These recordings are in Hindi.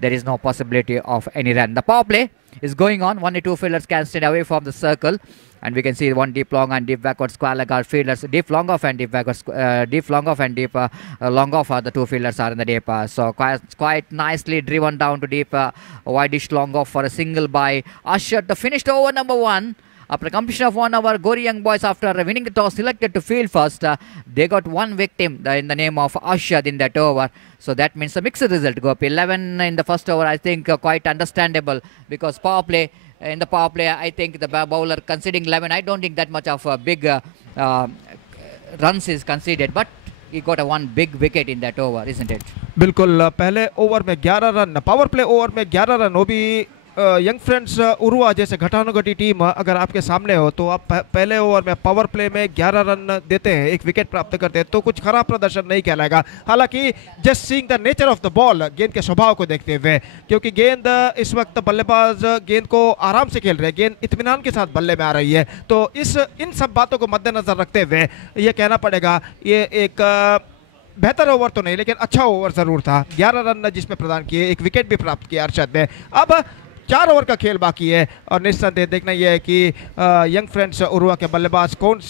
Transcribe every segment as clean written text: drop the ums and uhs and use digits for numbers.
there is no possibility of any run. The power play is going on. 1 or 2 fielders can stand away from the circle. And we can see one deep long and deep backward square leg are fielders. Deep long off and deep backward, deep long off and deep long off are the 2 fielders are in the deep. So quite nicely driven down to deep wide-ish long off for a single by Usher. The finished over number 1. After completion of 1 hour, Gori Young Boys, after winning the toss, selected to field first. They got one victim in the name of Ashad in that over. So that means a mixed result. Go up 11 in the first over. I think quite understandable because power play. In the power play, I think the bowler conceding 11. I don't think that much of a big runs is conceded, but he got a one big wicket in that over, isn't it? बिल्कुल पहले ओवर में 11 रन, पावर प्ले ओवर में 11 रन, वो भी यंग फ्रेंड्स उरुआ जैसे घटानुघटी टीम अगर आपके सामने हो तो आप पहले ओवर में पावर प्ले में 11 रन देते हैं, एक विकेट प्राप्त करते हैं, तो कुछ खराब प्रदर्शन नहीं कहलाएगा। हालांकि just seeing the nature of the ball, गेंद के स्वभाव को देखते हुए, क्योंकि गेंद इस वक्त बल्लेबाज गेंद को आराम से खेल रहे हैं, गेंद इत्मीनान के साथ बल्ले में आ रही है, तो इन सब बातों को मद्देनजर रखते हुए ये कहना पड़ेगा ये एक बेहतर ओवर तो नहीं लेकिन अच्छा ओवर जरूर था। 11 रन जिसमें प्रदान किए, एक विकेट भी प्राप्त किया अरशद ने। अब 4 ओवर का खेल बाकी है और निस्संदेह देखना यह है कि यंग फ्रेंड्स उरुआ के बल्लेबाज कौन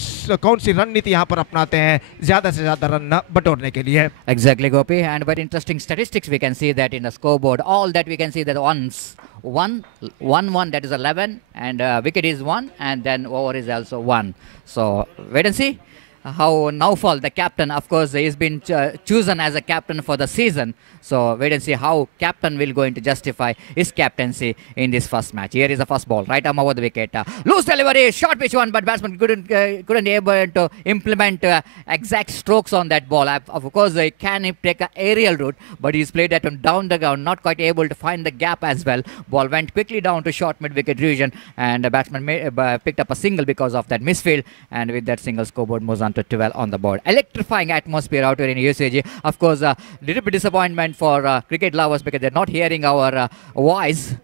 सी रणनीति यहाँ पर अपनाते हैं ज्यादा से ज्यादा रन बटोरने के लिए। Exactly, Gopi, and very interesting statistics we can see that in the scoreboard. All that we can see that once 1 that is 11 and wicket is 1 and then over is also 1. So wait and see how Naufal, the captain, of course, he's been chosen as a captain for the season. So wait and see how captain will going to justify his captaincy in this first match. Here is the first ball, right arm over the wicket. Loose delivery, short pitch one, but batsman couldn't able to implement exact strokes on that ball. Of course, he can take an aerial route, but he's played that one down the ground, not quite able to find the gap as well. Ball went quickly down to short mid-wicket region, and the batsman picked up a single because of that misfield, and with that single, scoreboard moves on to 12 on the board. Electrifying atmosphere out here in UCG. Of course, a little bit disappointment for cricket lovers because they're not hearing our voice.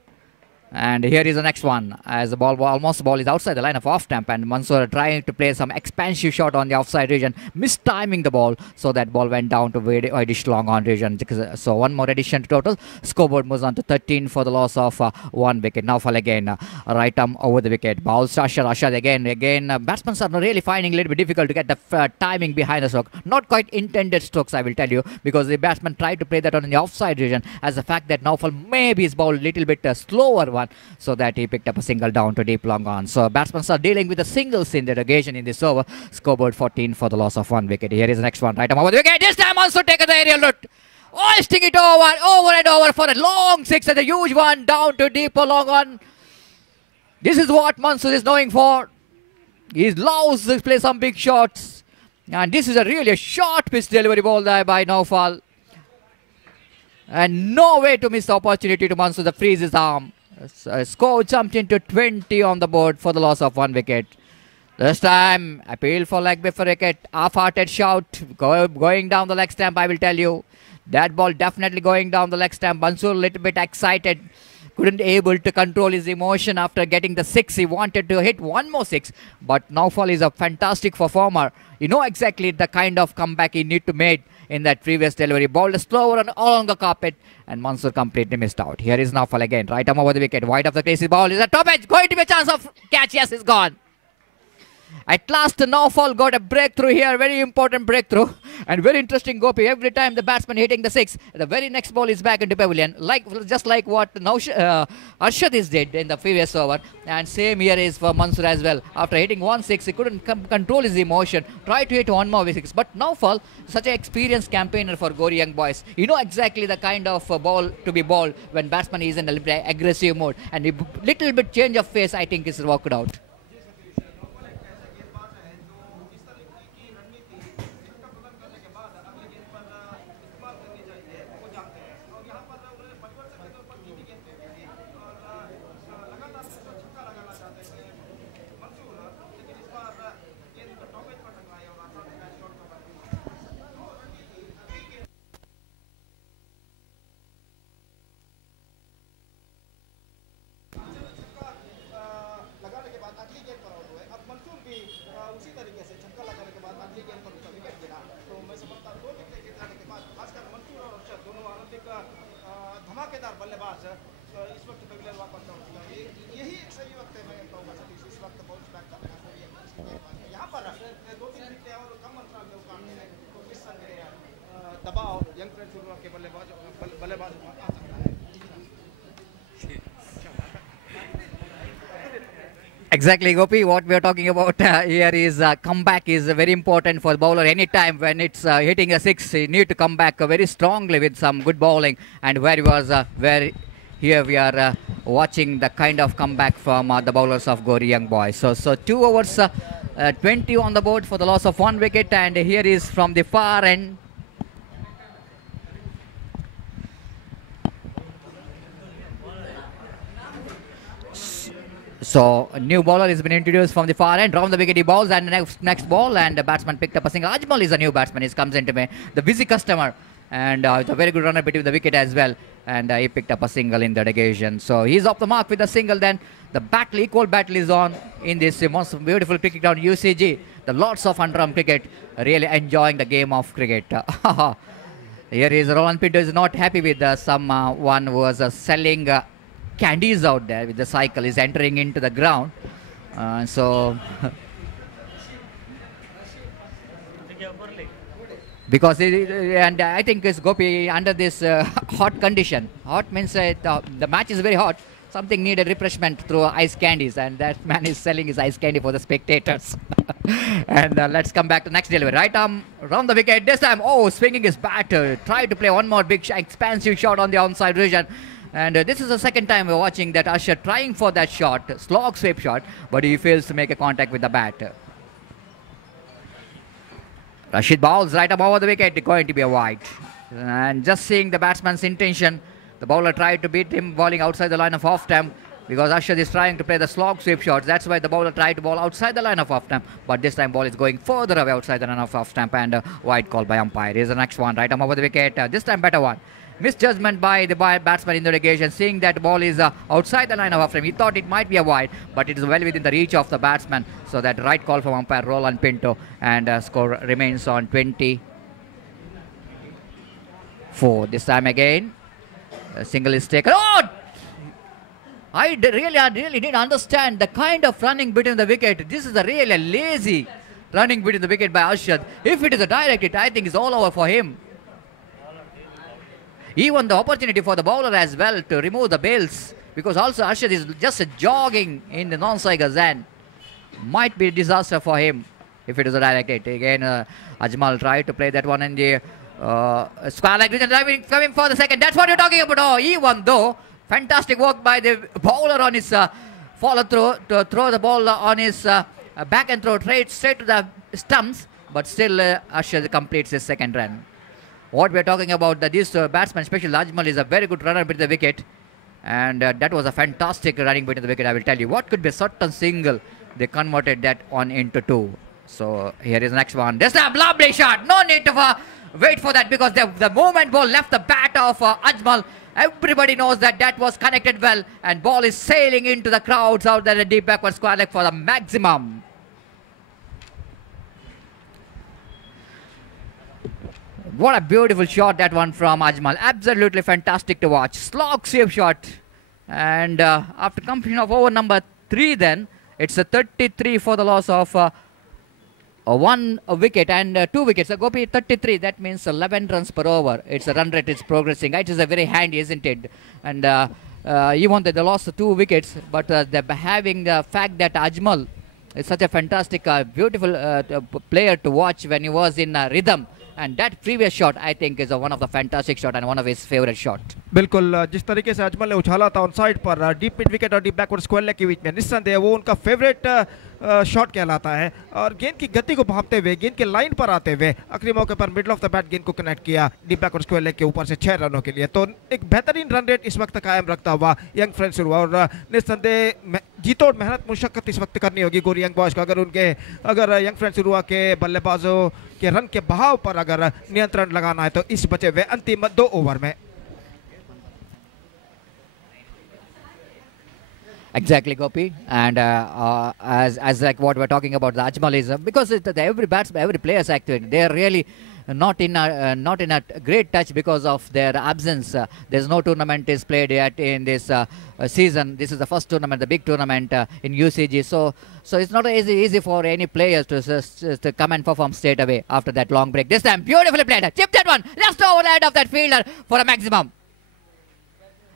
And here is the next one as the ball is outside the line of off stump, and Mansoor trying to play some expansive shot on the offside region, mistiming the ball, so that ball went down to widish long on region. So one more addition to total. Scoreboard moves on to 13 for the loss of 1 wicket. Now fall again, right arm over the wicket. Bowls Ashad again. Batsmen are really finding a little bit difficult to get the timing behind the stroke. Not quite intended strokes, I will tell you, because the batsman tried to play that on the offside region, as the fact that Naufal maybe is bowled a little bit slower one, so that he picked up a single down to deep long on. So batsmen are dealing with the singles in the occasion in this over. Scoreboard 14 for the loss of 1 wicket. Here is the next one, right arm over the wicket. This time also take the aerial route, hoisting it over and over for a long 6 and a huge one down to deep long on. This is what Mansoor is knowing for. He loves to play some big shots, and this is a really short pitch delivery ball there by Naufal, and no way to miss the opportunity to Mansoor to freeze his arm. Score jumped into 20 on the board for the loss of 1 wicket. This time, appeal for leg before wicket. Half-hearted shout going down the leg stump, I will tell you. That ball definitely going down the leg stump. Mansoor a little bit excited. Couldn't able to control his emotion after getting the 6. He wanted to hit one more 6. But Naufal is a fantastic performer. You know exactly the kind of comeback he need to make in that previous delivery. Bowled slower and along the carpet, and Mansoor completely missed out. Here is Naufal again. Right arm over the wicket. Wide of the crease ball is a top edge. Going to be a chance of catch. Yes, it's gone. At last, Naufal got a breakthrough here. Very important breakthrough. And very interesting, Gopi. Every time the batsman hitting the 6, the very next ball is back into pavilion. Just like what Arshad did in the previous over. And same here is for Mansoor as well. After hitting 1 6, he couldn't control his emotion. Tried to hit one more 6. But Naufal, such an experienced campaigner for Gori Young Boys. You know exactly the kind of ball to be bowled when batsman is in a little bit aggressive mode. And a little bit change of face, I think, is worked out. धमाकेदार बल्लेबाज इस वक्त पहले वापस लौट चुका है। यही एक सही वक्त है, मैं कहूँगा सतीश, इस वक्त बाउंस बैक का प्रयास है। यहाँ पर 2-3 विकेट और कम अंतराल में उतारने हैं तो निस्संदेह दबाव यंग फ्रेंड्स के बल्लेबाज आ सकता है। Exactly, Gopi. What we are talking about here is comeback is very important for the bowler. Anytime when it's hitting a six, he need to come back very strongly with some good bowling. And where here we are watching the kind of comeback from the bowlers of Gauri Young Boys. So 2 overs, 20 on the board for the loss of 1 wicket. And here is from the far end. So a new bowler has been introduced from the far end. Round the wicket he bowls, and next ball, and the batsman picked up a single. Ajmal is a new batsman. He comes into me, the busy customer, and it's a very good runner between the wicket as well. And he picked up a single in that occasion. So he's off the mark with a single. Then the equal battle is on in this most beautiful cricket ground, UCG. The lots of underarm cricket, really enjoying the game of cricket. Here is Roland Pinto is not happy with someone who was selling candies out there with the cycle. Is entering into the ground. Because and I think it's Gopi under this hot condition. Hot means the match is very hot. Something needed refreshment through ice candies, and that man is selling his ice candy for the spectators. And let's come back to next delivery. Right arm round the wicket. This time, swinging his bat. Tried to play one more big expansive shot on the onside region. And this is the second time we're watching that Usher trying for that shot, slog sweep shot, but he fails to make a contact with the bat. Rashid bowls right up over the wicket, going to be a wide. And just seeing the batsman's intention, the bowler tried to beat him bowling outside the line of off stump, because Usher is trying to play the slog sweep shots. That's why the bowler tried to bowl outside the line of off stump, but this time ball is going further away outside the line of off stump, and wide call by umpire. Here's the next one, right arm over the wicket. This time better one. Misjudgment by the batsman in the occasion, seeing that ball is outside the line of off stump. He thought it might be a wide, but it is well within the reach of the batsman. So that right call from umpire Roland Pinto, and score remains on 24. This time again, a single is taken. I really didn't understand the kind of running between the wicket. This is a really lazy running between the wicket by Arshad. If it is a direct hit, I think it's all over for him. Even the opportunity for the bowler as well to remove the bails, because also Arshad is just jogging in the non-Saiga Zan. Might be a disaster for him if it is a direct hit. Again, Ajmal tried to play that one in the square leg region, coming for the second. That's what you're talking about. Even though, fantastic work by the bowler on his follow through to throw the ball on his back and throw straight to the stumps, but still Arshad completes his second run. What we are talking about, that this batsman, especially Ajmal, is a very good runner between the wicket, and that was a fantastic running between the wicket. I will tell you, what could be a certain single, they converted that on into 2. So here is the next one. This is a lovely shot. No need to wait for that, because the moment ball left the bat of Ajmal, everybody knows that was connected well, and ball is sailing into the crowds out there in the deep backward square leg for the maximum. What a beautiful shot that one from Ajmal. Absolutely fantastic to watch. Slog sweep shot. And after completion of over number 3, then it's a 33 for the loss of 1 wicket and 2 wickets. So Gopi, 33, that means 11 runs per over. It's a run rate is progressing. It is a very handy, isn't it? And even though they lost 2 wickets, but they're having the fact that Ajmal is such a fantastic, beautiful player to watch when he was in rhythm. And that previous shot, I think, is one of the fantastic shot and one of his favorite shot. बिल्कुल, जिस तरीके से अजमल ने उछाला था ऑन साइड पर डीप मिड विकेट और डीप बैकवर्ड स्क्वायर लेग के बीच में, निस्संदेह वो उनका फेवरेट शॉट कहलाता है। और गेंद की गति को भांपते हुए, गेंद के लाइन पर आते हुए आखिरी मौके पर मिडल ऑफ द बैट गेंद को कनेक्ट किया डीप बैकवर्ड स्क्वायर लेग के ऊपर से 6 रनों के लिए। तो एक बेहतरीन रन रेट इस वक्त कायम रखता हुआ यंग फ्रेंड्स हुआ, और निस्संदेह जीतोड़ मेहनत मुशक्कत इस वक्त करनी होगी गौरी यंग बॉयज को, अगर यंग फ्रेंड्स हुआ के बल्लेबाजों के रन के बहाव पर अगर नियंत्रण लगाना है तो इस बचे हुए अंतिम 2 ओवर में। Exactly, Gopi. And as like what we're talking about, the Ajmal is because every batsman, every player's active. They are really not in a great touch because of their absence. There's no tournament is played yet in this season. This is the first tournament, the big tournament in UCG. So it's not easy for any players to come and perform straight away after that long break. This time, beautifully played. Chip that one. Just overhead of that fielder for a maximum.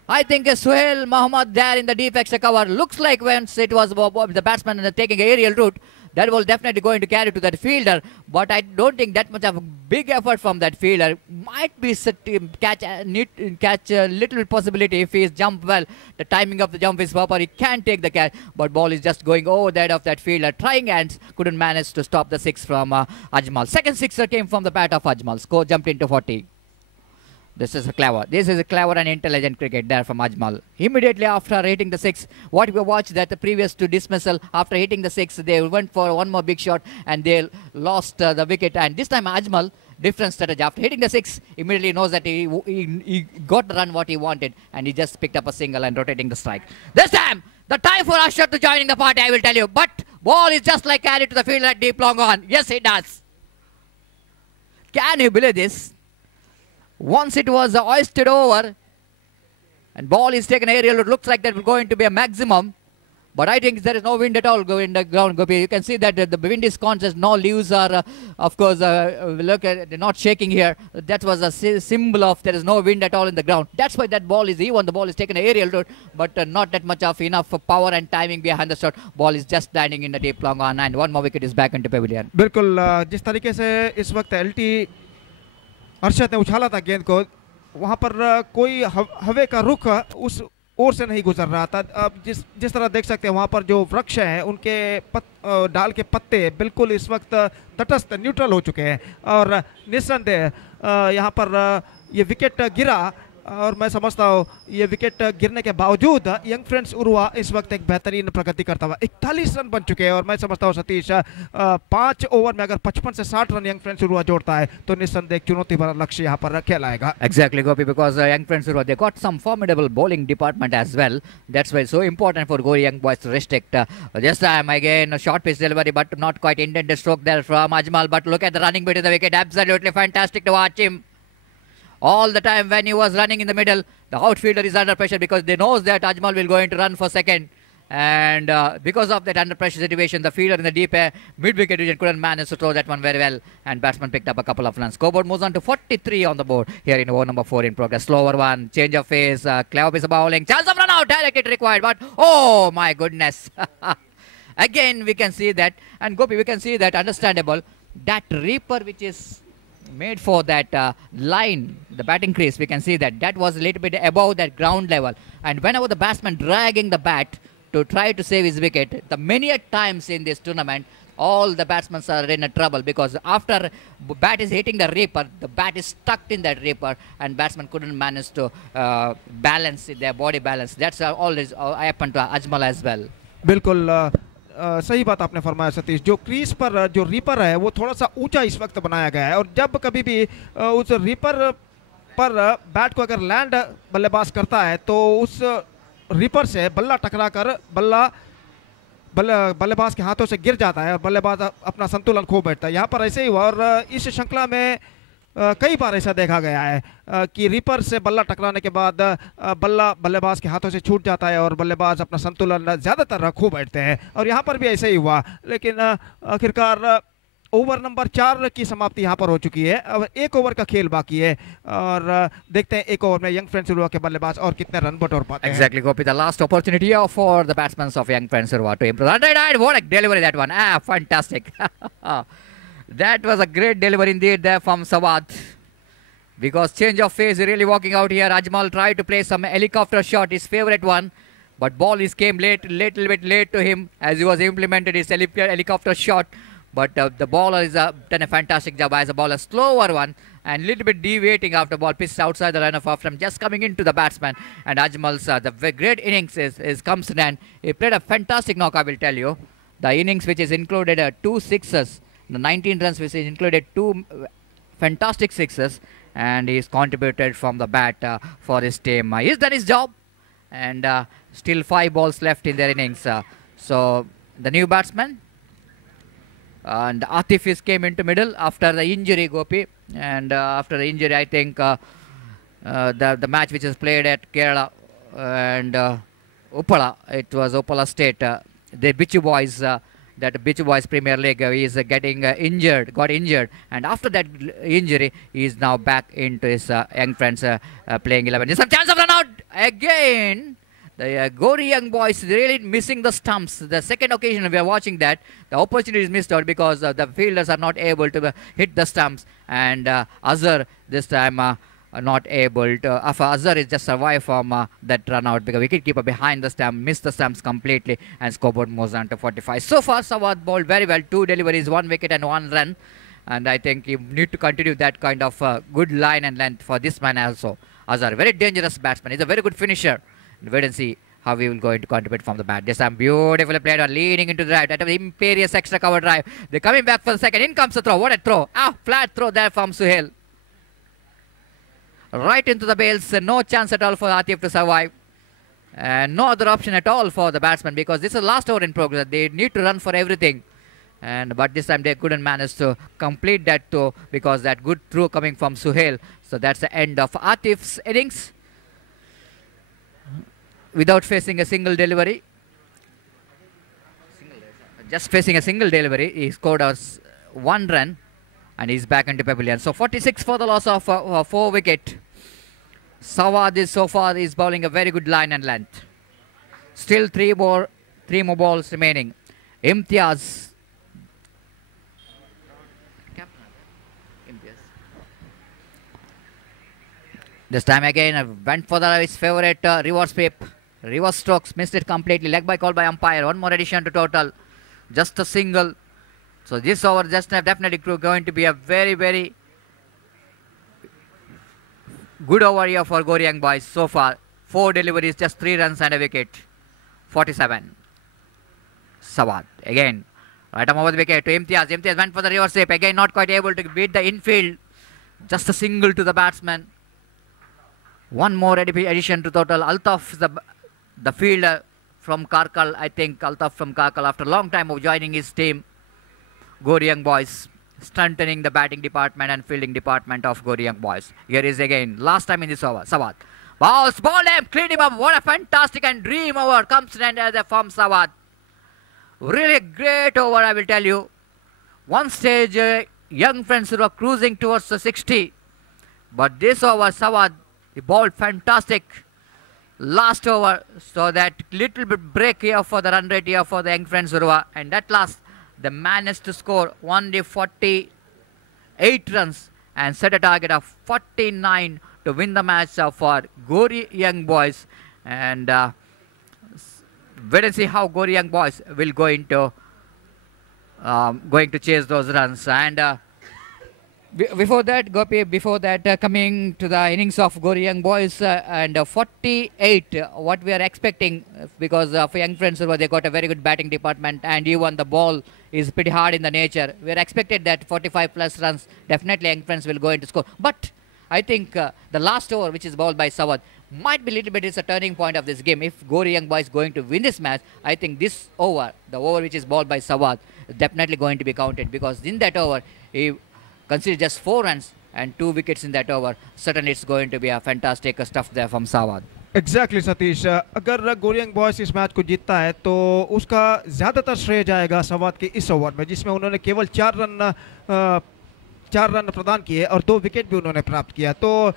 I think Suhail Mohammad there in the deep extra cover. Looks like once it was the batsman taking aerial route, that was definitely going to carry to that fielder. But I don't think that much of a big effort from that fielder. Might be catch a little possibility if he is jump well. The timing of the jump is proper. He can take the catch. But ball is just going over the head of that fielder. Trying and couldn't manage to stop the six from Ajmal. Second sixer came from the bat of Ajmal. Score jumped into 40. This is a clever and intelligent cricket there from Ajmal. Immediately after hitting the six, what we watched that the previous to dismissal, after hitting the six, they went for one more big shot and they lost the wicket. And this time Ajmal, different strategy. After hitting the six, immediately knows that he got the run what he wanted, and he just picked up a single and rotating the strike. This time, the time for Asher to joining the party, I will tell you. But ball is just like carried to the field like deep long on. Yes, it does. Can you believe this? Once it was hoisted over and ball is taken aerial, it looks like that was going to be a maximum. But I think there is no wind at all in the ground, Gopi. You can see that the wind is constant. No leaves are, of course, look at they're not shaking here. That was a symbol of there is no wind at all in the ground. That's why that ball is even the ball is taken aerial route, but not that much of enough power and timing behind the shot. Ball is just landing in the deep long on, and one more wicket is back into pavilion. बिल्कुल जिस तरीके से इस वक्त LT अरशद ने उछाला था गेंद को, वहाँ पर कोई हवा का रुख उस ओर से नहीं गुजर रहा था. अब जिस तरह देख सकते हैं वहाँ पर जो वृक्ष हैं उनके डाल के पत्ते बिल्कुल इस वक्त तटस्थ न्यूट्रल हो चुके हैं और निस्संदेह यहाँ पर ये विकेट गिरा. और मैं समझता हूँ ये विकेट गिरने के बावजूद यंग फ्रेंड्स उरुवा इस वक्त एक बेहतरीन प्रगति करता हुआ 41 रन बन चुके हैं. और मैं समझता हूँ सतीश 5 ओवर में अगर 55 से 60 रन यंग फ्रेंड्स उरुवा जोड़ता है तो निस्संदेह चुनौती भरा लक्ष्य यहाँ पर खेलाएगा. Exactly, Gopi, because young friends they got some formidable bowling department as well. That's why it's so important for Gori young boys to restrict. This time again a short pitch delivery, but not quite intended stroke there from Ajmal. But look at the running bit of the wicket, absolutely fantastic to watch him. All the time when he was running in the middle, the outfielder is under pressure because they knows that Ajmal will going to run for second. And because of that under pressure situation, the fielder in the deep air, mid-wicket region couldn't manage to throw that one very well. And batsman picked up a couple of runs. Scoreboard moves on to 43 on the board here in over number 4 in progress. Slower one, change of phase, clever piece of bowling, chance of run out, direct hit required. But oh my goodness. Again we can see that, and Gopi, we can see that understandable, that reaper which is made for that line, the batting crease, we can see that was a little bit above that ground level. And whenever the batsman dragging the bat to try to save his wicket, the many a times in this tournament, all the batsmen are in a trouble because after bat is hitting the reaper, the bat is stuck in that reaper and batsman couldn't manage to balance their body balance. That's always happened to Ajmal as well. बिल्कुल सही बात आपने फरमाया सतीश. जो क्रीज पर जो रीपर है वो थोड़ा सा ऊंचा इस वक्त बनाया गया है और जब कभी भी उस रीपर पर बैट को अगर लैंड बल्लेबाज करता है तो उस रीपर से बल्ला टकराकर बल्लेबाज के हाथों से गिर जाता है और बल्लेबाज अपना संतुलन खो बैठता है. यहाँ पर ऐसे ही हुआ और इस श्रृंखला में कई बार ऐसा देखा गया है कि रीपर से बल्ला टकराने के बाद बल्ला बल्लेबाज के हाथों से छूट जाता है और बल्लेबाज अपना संतुलन ज़्यादातर खो बैठते हैं. और यहाँ पर भी ऐसे ही हुआ, लेकिन आखिरकार ओवर नंबर 4 की समाप्ति यहाँ पर हो चुकी है. अब 1 ओवर का खेल बाकी है और देखते हैं 1 ओवर में यंग फ्रेंड्स उरुवा के बल्लेबाज और कितने रन बटोर पाते हैं. Exactly, Gopi, the last opportunity for the batsmen of young friends Uruva to improve. What a delivery that one. Fantastic. That was a great delivery indeed there from Sawad. Because change of phase really walking out here. Ajmal tried to play some helicopter shot, his favorite one. But ball came little bit late to him as he was implemented his helicopter shot. But the bowler has done a fantastic job as a bowler. Slower one and little bit deviating after ball pitched outside the line of off from just coming into the batsman. And Ajmal's the great innings comes to an end. He played a fantastic knock, I will tell you. The innings which is included 2 sixes. The 19 runs which is included 2 fantastic sixes, and he's contributed from the bat for his team. He's done his job, and still 5 balls left in their innings. So the new batsman and Atif came into middle after the injury, Gopi. and after the injury, I think the match which is played at Kerala and Uppala, it was Uppala State, the Bichu Boys, that Bichu Boys Premier League, he is getting got injured, and after that injury, he is now back into his young friends playing 11. There's some chance of run out again. The Gori Young Boys really missing the stumps. The second occasion we are watching that, the opportunity is missed out because the fielders are not able to hit the stumps, and Azhar this time not able to. Azhar is just survived from that run out because wicketkeeper behind the stump missed the stumps completely, and scoreboard moves on to 45. So far, Sawad bowled very well. 2 deliveries, 1 wicket and 1 run, and I think you need to continue that kind of good line and length for this man also. Azhar, very dangerous batsman. He's a very good finisher. Wait and see how he will going to contribute from the bat. This time beautifully played on, leading into the right. That was imperious extra cover drive. They're coming back for the second. In comes the throw. What a throw. Flat throw there from Suhail. Right into the bails. No chance at all for Atif to survive. And no other option at all for the batsman because this is last over in progress. They need to run for everything. But this time they couldn't manage to complete that throw because that good throw coming from Suhail. So that's the end of Atif's innings. Without facing a single delivery, just facing a single delivery, he scored us 1 run, and he's back into pavilion. So 46 for the loss of 4 wicket. Sawad is so far is bowling a very good line and length. Still 3 more balls remaining. Imtiaz. This time again went for his favourite reverse sweep. Reverse strokes, missed it completely. Leg by call by umpire. 1 more addition to total. Just a single. So this over just definitely going to be a very, very good over here for Gori Young Boys so far. 4 deliveries, just 3 runs and a wicket. 47. Sawad again. Right arm over the wicket to Imtiaz. Imtiaz went for the reverse sweep. Again not quite able to beat the infield. Just a single to the batsman. 1 more addition to total. Altaf, the fielder from Karkal, I think Altaf from Karkal, after a long time of joining his team, Gori Young Boys, strengthening the batting department and fielding department of Gori Young Boys. Here is again, last time in this over, Sawad. Ball him, clean him up. What a fantastic and dream over comes from Sawad. Really great over, I will tell you. One stage, young friends were cruising towards the 60. But this over, Sawad, he bowled fantastic last over, so that little bit break here for the run rate here for the young friends Urva, and that last they managed to score only 48 runs and set a target of 49 to win the match for Gori Young Boys. And wait and see how Gori Young Boys will going to chase those runs. And before that, Gopi, coming to the innings of Gori Young Boys, and 48, what we are expecting, because for young friends, they got a very good batting department, and even the ball is pretty hard in the nature. We are expected that 45 plus runs, definitely young friends will go into score. But I think the last over, which is bowled by Sawad, might be a little bit is a turning point of this game. If Gori Young Boys going to win this match, I think this over, the over which is bowled by Sawad, is definitely going to be counted, because in that over, he consider just 4 runs and 2 wickets in that over. Certainly it's going to be a fantastic stuff there from Sawad. Exactly Satish, अगर गोरी यंग बॉयज इस मैच को जीतता है तो उसका ज़्यादातर श्रेय जाएगा सवाद के इस ओवर में, जिसमें उन्होंने केवल 4 रन प्रदान किए और 2 विकेट भी उन्होंने प्राप्त किया। तो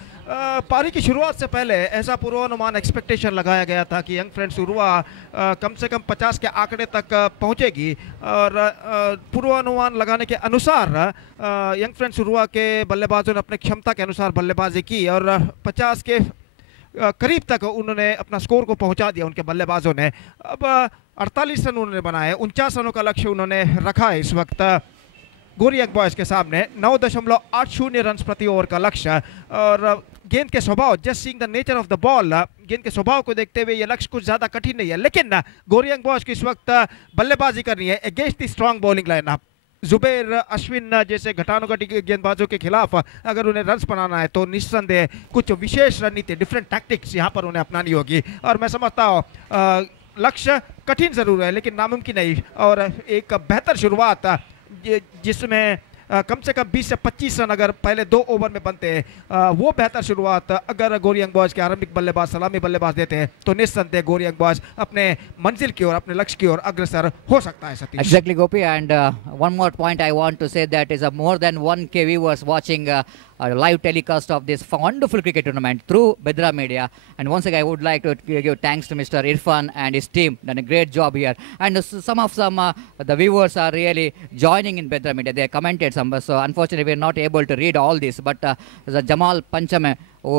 पारी की शुरुआत से पहले ऐसा पूर्वानुमान एक्सपेक्टेशन लगाया गया था कि यंग फ्रेंड्स उरुवा कम से कम 50 के आंकड़े तक पहुंचेगी, और पूर्वानुमान लगाने के अनुसार यंग फ्रेंड्स उरुवा के बल्लेबाजों ने अपनी क्षमता के अनुसार बल्लेबाजी की और 50 के करीब तक उन्होंने अपना स्कोर को पहुंचा दिया उनके बल्लेबाजों ने। अब 48 रन उन्होंने बनाए, 49 रनों का लक्ष्य उन्होंने रखा है इस वक्त गोरी यंग बॉयज़ के सामने। 9.80 रन प्रति ओवर का लक्ष्य, और गेंद के स्वभाव, just seeing the nature of the ball, गेंद के स्वभाव को देखते हुए ये लक्ष्य कुछ ज़्यादा कठिन नहीं है। लेकिन गोरी यंग बॉयज़ की इस वक्त बल्लेबाजी करनी है against the strong bowling lineup. Zubair, Ashwin जैसे घटानुघटी के गेंदबाजों के खिलाफ अगर उन्हें रन्स बनाना है तो निस्संदेह कुछ विशेष रणनीति, डिफरेंट टैक्टिक्स यहाँ पर उन्हें अपनानी होगी। और मैं समझता हूँ लक्ष्य कठिन ज़रूर है लेकिन नामुमकिन नहीं, और एक बेहतर शुरुआत जिसमें कम से कम 20 से 25 रन अगर पहले 2 ओवर में बनते हैं, वो बेहतर शुरुआत अगर गोरियंग बॉयज के आरंभिक बल्लेबाज सलामी बल्लेबाज देते हैं तो निस्संदेह गोरियंग बॉयज अपने मंजिल की ओर, अपने लक्ष्य की ओर अग्रसर हो सकता है। Satish, Exactly, Gopi. And one more point I want to say that is more than 1K viewers watching a live telecast of this wonderful cricket tournament through Bedra Media. And once again, I would like to give thanks to Mr. Irfan and his team. Done a great job here. And some the viewers are really joining in Bedra Media. They commented some. So unfortunately, we are not able to read all this. But the Jamal Panchame who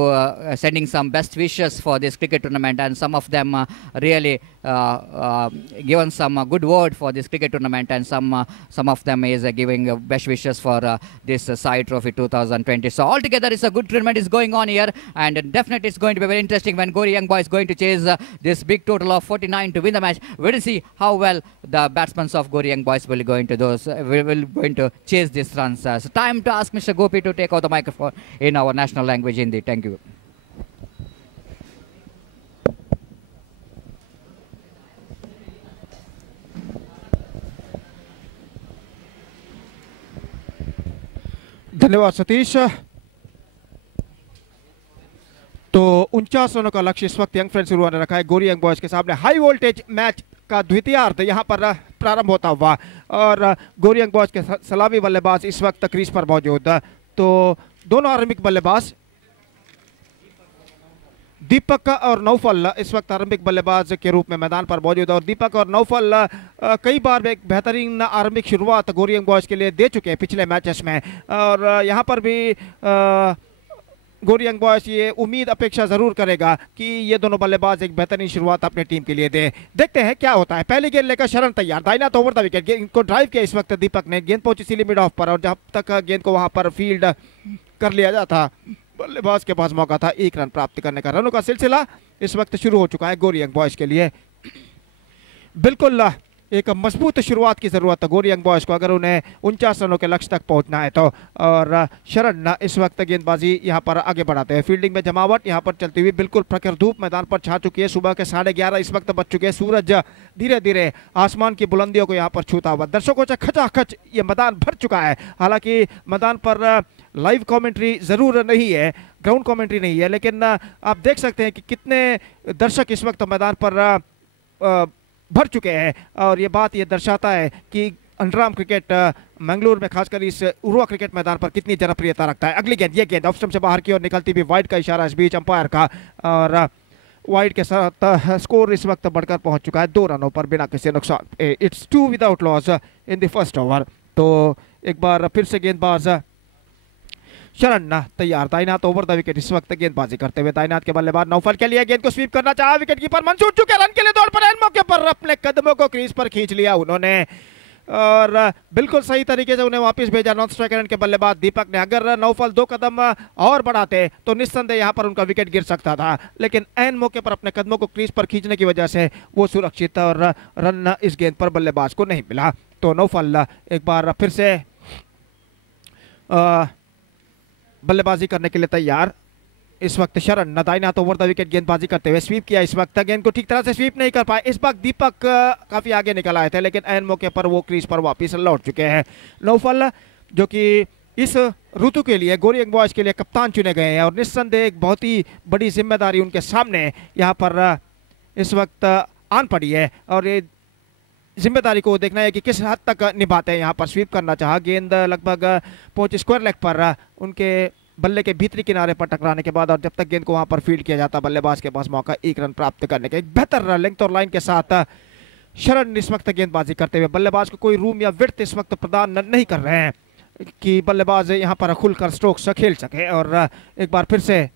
sending some best wishes for this cricket tournament, and some of them really given some good word for this cricket tournament, and some of them is giving best wishes for this Sai Trophy 2020. So altogether, it's a good tournament is going on here, and definitely it's going to be very interesting when Goryang Boys going to chase this big total of 49 to win the match. We'll see how well the batsmen of Goryang Boys will going to chase these runs. So time to ask Mr. Gopi to take out the microphone in our national language, Hindi. Thank you. धन्यवाद सतीश। तो 49 रनों का लक्ष्य इस वक्त यंग फ्रेंड्स शुरू होने रखा है गोरियंग बॉयज के सामने। हाई वोल्टेज मैच का द्वितीयार्ध यहां पर प्रारंभ होता हुआ और गोरियंग बॉयज के सलामी बल्लेबाज इस वक्त क्रीज पर मौजूद। तो दोनों आरंभिक बल्लेबाज दीपक और नौफल इस वक्त आरंभिक बल्लेबाज के रूप में मैदान पर मौजूद है और दीपक और नौफल कई बार एक बेहतरीन आरंभिक शुरुआत गोरियंग बॉयज के लिए दे चुके हैं पिछले मैचेस में और यहां पर भी गोरियंग बॉयज ये उम्मीद अपेक्षा जरूर करेगा कि ये दोनों बल्लेबाज एक बेहतरीन शुरुआत अपने टीम के लिए दे। देखते हैं क्या होता है। पहली गेंद लेकर शरण तैयार, दाहिना तो ओवर द विकेट, गेंद को ड्राइव किया इस वक्त दीपक ने, गेंद पहुंची सीली मिड ऑफ पर और जब तक गेंद को वहां पर फील्ड कर लिया जाता बल्लेबाज के पास मौका था 1 रन प्राप्त करने का। रनों का सिलसिला इस वक्त शुरू हो चुका है गोरियंग बॉयज के लिए। बिल्कुल एक मजबूत शुरुआत की जरूरत है गोरियंग बॉयज को अगर उन्हें 49 रनों के लक्ष्य तक पहुंचना है तो। और शरण इस वक्त गेंदबाजी यहां पर आगे बढ़ाते हैं। फील्डिंग में जमावट यहां पर चलती हुई, बिल्कुल प्रखर धूप मैदान पर छा चुकी है। सुबह के 11:30 इस वक्त बज चुके हैं। सूरज धीरे धीरे आसमान की बुलंदियों को यहां पर छूता हुआ, दर्शकों से खचाखच ये मैदान भर चुका है। हालांकि मैदान पर लाइव कमेंट्री जरूर नहीं है, ग्राउंड कमेंट्री नहीं है, लेकिन आप देख सकते हैं कि कितने दर्शक इस वक्त मैदान पर भर चुके हैं और ये बात ये दर्शाता है कि अंडरआर्म क्रिकेट मंगलुरु में खासकर इस उरुवा क्रिकेट मैदान पर कितनी जनप्रियता रखता है। अगली गेंद, ये गेंद ऑफ स्टंप से बाहर की ओर निकलती भी, वाइड का इशारा इस बीच अंपायर का और वाइड के साथ स्कोर इस वक्त बढ़कर पहुंच चुका है 2 रनों पर बिना किसी नुकसान। It's 2 without loss in the first over. तो एक बार फिर से गेंदबाज शरण तैयार, दाईनाथ ओवर द विकेट इस वक्त गेंदबाजी करते हुए। दाईनाथ के बल्लेबाज नौफल के लिए गेंद को स्वीप करना चाहा, विकेट कीपर मंसूर चुके रन के लिए दौड़ पड़े, मौके पर अपने कदमों को क्रीज पर खींच लिया उन्होंने और बिल्कुल सही तरीके से उन्हें वापस भेजा नॉन स्ट्राइकर के बल्लेबाज दीपक ने। अगर नौफल 2 कदम और बढ़ाते तो निस्संदेह यहां पर उनका विकेट गिर सकता था, लेकिन ऐन मौके पर अपने कदमों को क्रीज पर खींचने की वजह से वो सुरक्षित और रन इस गेंद पर बल्लेबाज को नहीं मिला। तो नौफल एक बार फिर से बल्लेबाजी करने के लिए तैयार। इस वक्त शरण दाईनाथ ओवर द विकेट गेंदबाजी करते हुए स्वीप किया, इस वक्त गेंद को ठीक तरह से स्वीप नहीं कर पाए। इस वक्त दीपक काफी आगे निकल आए थे, लेकिन ऐन मौके पर वो क्रीज पर वापस लौट चुके हैं। नौफल जो कि इस ऋतु के लिए गोरियंग बॉयज के लिए कप्तान चुने गए हैं और निस्संदेह एक बहुत ही बड़ी जिम्मेदारी उनके सामने यहाँ पर इस वक्त आन पड़ी है और ये जिम्मेदारी को देखना है कि किस हद तक निभाते हैं। यहाँ पर स्वीप करना चाहा, गेंद लगभग पहुंची स्क्वायर लेग पर उनके बल्ले के भीतरी किनारे पर टकराने के बाद और जब तक गेंद को वहां पर फील्ड किया जाता बल्लेबाज के पास मौका 1 रन प्राप्त करने का। एक बेहतर लेंथ और लाइन के साथ शरण इस वक्त गेंदबाजी करते हुए बल्लेबाज को कोई रूम या विड्थ इस वक्त प्रदान नहीं कर रहे हैं कि बल्लेबाज यहाँ पर खुलकर स्ट्रोक्स खेल सके। और एक बार फिर से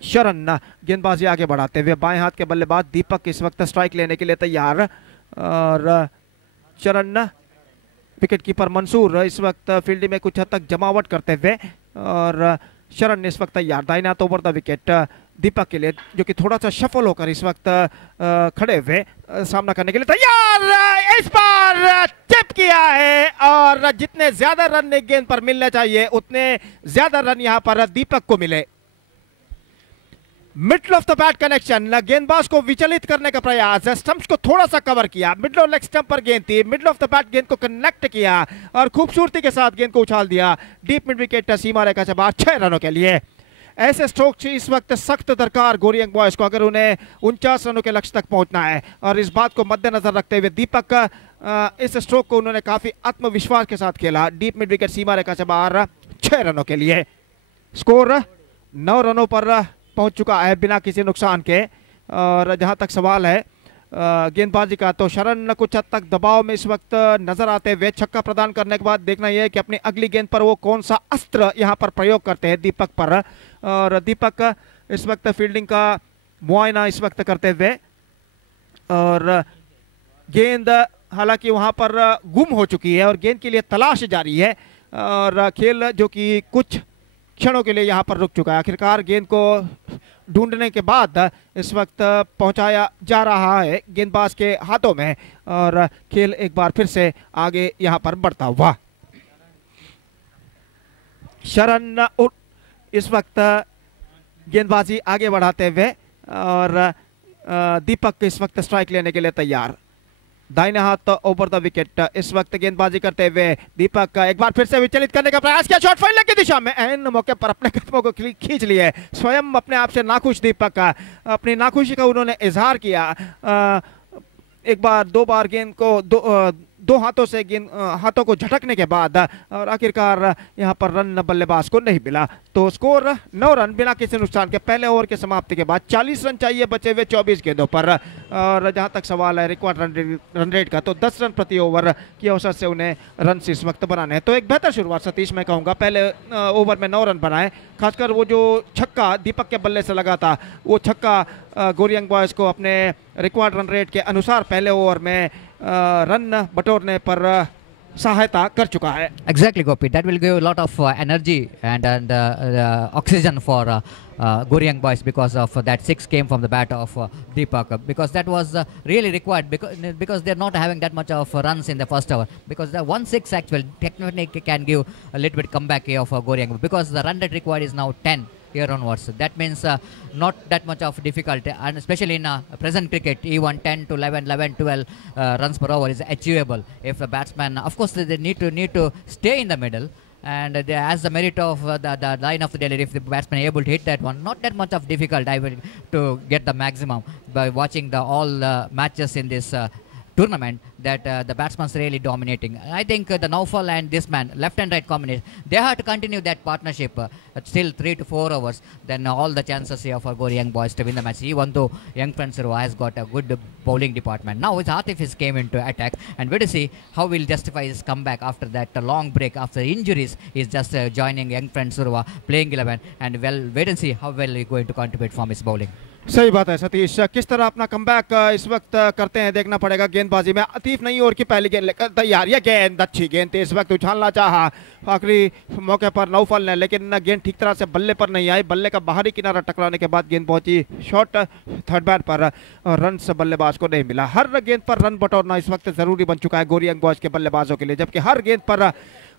शरण गेंदबाजी आगे बढ़ाते हुए, बाएं हाथ के बल्लेबाज दीपक इस वक्त स्ट्राइक लेने के लिए तैयार और शरण विकेट कीपर मंसूर इस वक्त फील्डिंग में कुछ हद तक जमावट करते हुए और शरण इस वक्त तैयार, दाईनाथ ओवर द विकेट दीपक के लिए जो कि थोड़ा सा शफल होकर इस वक्त खड़े हुए सामना करने के लिए तैयार। इस बार टिप किया है और जितने ज्यादा रन एक गेंद पर मिलने चाहिए उतने ज्यादा रन यहां पर दीपक को मिले। Middle of the bat connection, गेंदबाज को विचलित करने का प्रयास, स्टंप्स को थोड़ा सा कवर किया, मिडल और लेग स्टंप पर गेंद थी, मिडल ऑफ द बैट गेंद को कनेक्ट किया और खूबसूरती के साथ गेंद को उछाल दिया डीप मिड विकेट सीमा रेखा से बाहर 6 रनों के लिए। ऐसे स्ट्रोक इस वक्त सख्त दरकार गोरियंग बॉयज को अगर उन्हें 49 रनों के लक्ष्य तक पहुंचना है। और इस बात को मद्देनजर रखते हुए दीपक इस स्ट्रोक को उन्होंने काफी आत्मविश्वास के साथ खेला डीप मिड विकेट सीमा रेखा से बाहर 6 रनों के लिए। स्कोर 9 रनों पर पहुंच चुका है बिना किसी नुकसान के। और जहां तक सवाल है गेंदबाजी का, तो शरण कुछ हद तक दबाव में इस वक्त नजर आते हुए छक्का प्रदान करने के बाद देखना यह है कि अपनी अगली गेंद पर वो कौन सा अस्त्र यहां पर प्रयोग करते हैं दीपक पर। और दीपक इस वक्त फील्डिंग का मुआयना इस वक्त करते हुए, और गेंद हालांकि वहां पर गुम हो चुकी है और गेंद के लिए तलाश जारी है। और खेल जो कि कुछ क्षणों के लिए यहां पर रुक चुका है, आखिरकार गेंद को ढूंढने के बाद इस वक्त पहुंचाया जा रहा है गेंदबाज के हाथों में और खेल एक बार फिर से आगे यहां पर बढ़ता हुआ। शरण इस वक्त गेंदबाजी आगे बढ़ाते हुए और दीपक इस वक्त स्ट्राइक लेने के लिए तैयार। दाहिने हाथ ओवर द विकेट इस वक्त गेंदबाजी करते हुए दीपक एक बार फिर से विचलित करने का प्रयास किया, शॉट फाइनल की दिशा में एन मौके पर अपने कदमों को खींच लिए। स्वयं अपने आप से नाखुश दीपक अपनी नाखुशी का उन्होंने इजहार किया। एक बार 2 बार गेंद को दो हाथों से हाथों को झटकने के बाद और आखिरकार यहां पर रन बल्लेबाज को नहीं मिला। तो स्कोर 9 रन बिना किसी नुकसान के पहले ओवर के समाप्ति के बाद। 40 रन चाहिए बचे हुए 24 गेंदों पर। और जहां तक सवाल है रिकॉर्ड रन रेट का, तो 10 रन प्रति ओवर की औसत से उन्हें रन इस वक्त बनाने हैं। तो एक बेहतर शुरुआत सतीश मैं कहूँगा, पहले ओवर में 9 रन बनाए। खासकर वो जो छक्का दीपक के बल्ले से लगा था, वो छक्का गोरियंग बॉयज को अपने रिकॉर्ड रन रेट के अनुसार पहले ओवर में रन बटोरने पर सहायता कर चुका है। Exactly, Gopi. That will give a lot of energy and oxygen for Goryang boys because of that 6 came from the bat of Deepak, because that was really required because they're not having that much of runs in the first over, because the 1-6 actually technically can give a little bit comeback here of Goryang, because the run rate required is now 10 here onwards. That means not that much of difficulty, and especially in present cricket, even 10 to 11, 12 runs per over is achievable if a batsman, of course, they need to stay in the middle. And as the merit of the line of the Delhi, if the batsman is able to hit that one, not that much of difficult to get the maximum by watching all matches in this tournament, that the batsman's really dominating. I think the Naufal and this man, left and right combination, they have to continue that partnership still 3 to 4 hours. Then all the chances here for Goryang boys to win the match, even though Young Friends has got a good bowling department. Now it's Atif came into attack, and we to see how we'll justify his comeback after that long break, after injuries. He's just joining Young Friends playing 11, and well, wait and see how well he's going to contribute from his bowling. सही बात है सतीश, किस तरह अपना कमबैक इस वक्त करते हैं देखना पड़ेगा। गेंदबाजी में अतीफ नई ओवर की पहली गेंद लेकर तैयार, यह गेंद अच्छी गेंद थी, इस वक्त उछालना चाहा आखिरी मौके पर नौफल ने, लेकिन गेंद ठीक तरह से बल्ले पर नहीं आई। बल्ले का बाहरी किनारा टकराने के बाद गेंद पहुंची शॉर्ट थर्ड बैट पर और रन बल्लेबाज को नहीं मिला। हर गेंद पर रन बटोरना इस वक्त जरूरी बन चुका है गोरियंग बॉयज के बल्लेबाजों के लिए, जबकि हर गेंद पर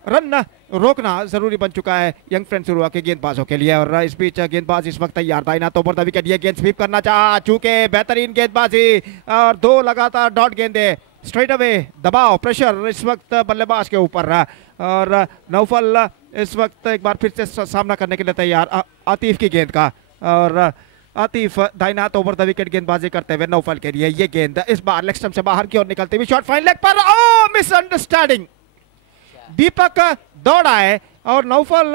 रन रोकना जरूरी बन चुका है यंग फ्रेंड्स के गेंदबाजों के लिए। और इस बीच गेंदबाज इस वक्त तैयार था, तो ओवर द विकेट ये गेंद स्वीप करना चाहा, चूंकि बेहतरीन गेंदबाजी और 2 लगातार डॉट गेंदे, स्ट्रेट अवे दबाव प्रेशर इस वक्त बल्लेबाज के ऊपर। और नौफल इस वक्त एक बार फिर से सामना करने के लिए तैयार आतिफ की गेंद का। और आतिफ दाहिना हाथ ओवर द विकेट गेंदबाजी करते हुए नौफल के लिए ये गेंद इस बार लेग स्टंप से बाहर की ओर निकलती हुई, शॉट फाइन लेग पर, ओ मिसअंडरस्टैंडिंग। दीपक दौड़ आए और नौफल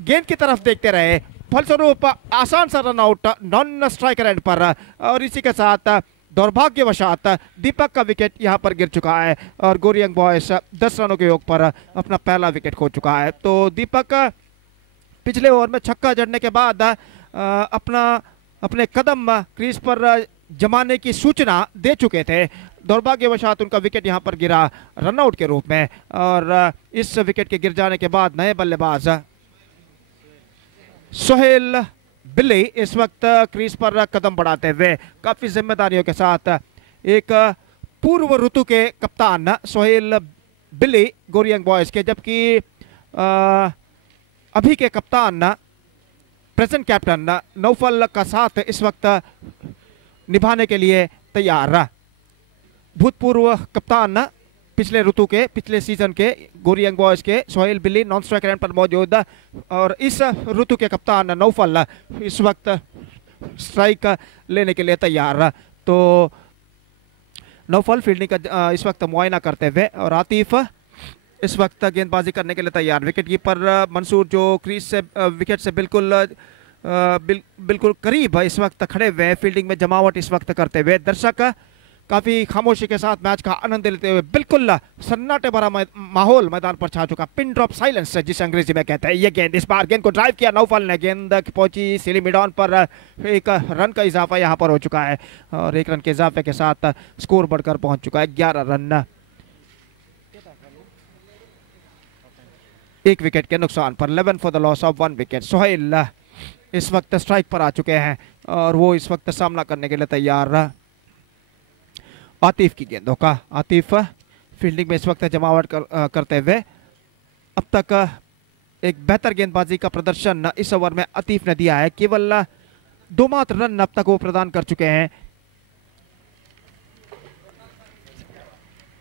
गेंद की तरफ देखते रहे, फलस्वरूप आसान सा run out non striker end पर। और इसी के साथ दुर्भाग्यवशात दीपक का विकेट यहां पर गिर चुका है और गोरियंग बॉयज 10 रनों के योग पर अपना पहला विकेट खो चुका है। तो दीपक पिछले ओवर में छक्का जड़ने के बाद अपने कदम क्रीज पर जमाने की सूचना दे चुके थे। दुर्भाग्यवशात उनका विकेट यहां पर गिरा रनआउट के रूप में। और इस विकेट के गिर जाने के बाद नए बल्लेबाज सोहेल बिल्ली इस वक्त क्रीज पर कदम बढ़ाते हुए काफी जिम्मेदारियों के साथ, एक पूर्व ऋतु के कप्तान सोहेल बिल्ली गोरियंग बॉयज के, जबकि अभी के कप्तान प्रेजेंट कैप्टन नौफल का साथ इस वक्त निभाने के लिए तैयार। भूतपूर्व कप्तान पिछले ऋतु के, पिछले सीजन के गोरी यंग बॉयज के सोहेल बिल्ली नॉन स्ट्राइक रन पर मौजूद, और इस ऋतु के कप्तान नौफल इस वक्त स्ट्राइक लेने के लिए तैयार। तो नौफल फील्डिंग का इस वक्त मुआयना करते हुए, और आतिफ इस वक्त गेंदबाजी करने के लिए तैयार। विकेट कीपर मंसूर जो क्रीज से विकेट से बिल्कुल करीब इस वक्त खड़े हुए, फील्डिंग में जमावट इस वक्त करते हुए। दर्शक काफी खामोशी के साथ मैच का आनंद लेते हुए, बिल्कुल सन्नाटे भरा माहौल मैदान पर छा चुका, पिन ड्रॉप साइलेंस जिसे अंग्रेजी में कहते हैं। ये गेंद इस बार गेंद को ड्राइव किया नौफल ने, गेंद पहुंची सीली मिडॉन पर, एक रन का इजाफा यहां पर हो चुका है, और एक रन के इजाफे के साथ स्कोर बढ़कर पहुंच चुका है 11 रन। एक विकेट के नुकसान पर 11 for the loss of 1 wicket. Sohail इस वक्त स्ट्राइक पर आ चुके हैं, और वो इस वक्त सामना करने के लिए तैयार। आतिफ की गेंदों का, आतिफ फील्डिंग में इस वक्त जमावट करते हुए अब तक एक बेहतर गेंदबाजी का प्रदर्शन इस ओवर में आतिफ ने दिया है। केवल 2 मात्र रन अब तक वो प्रदान कर चुके हैं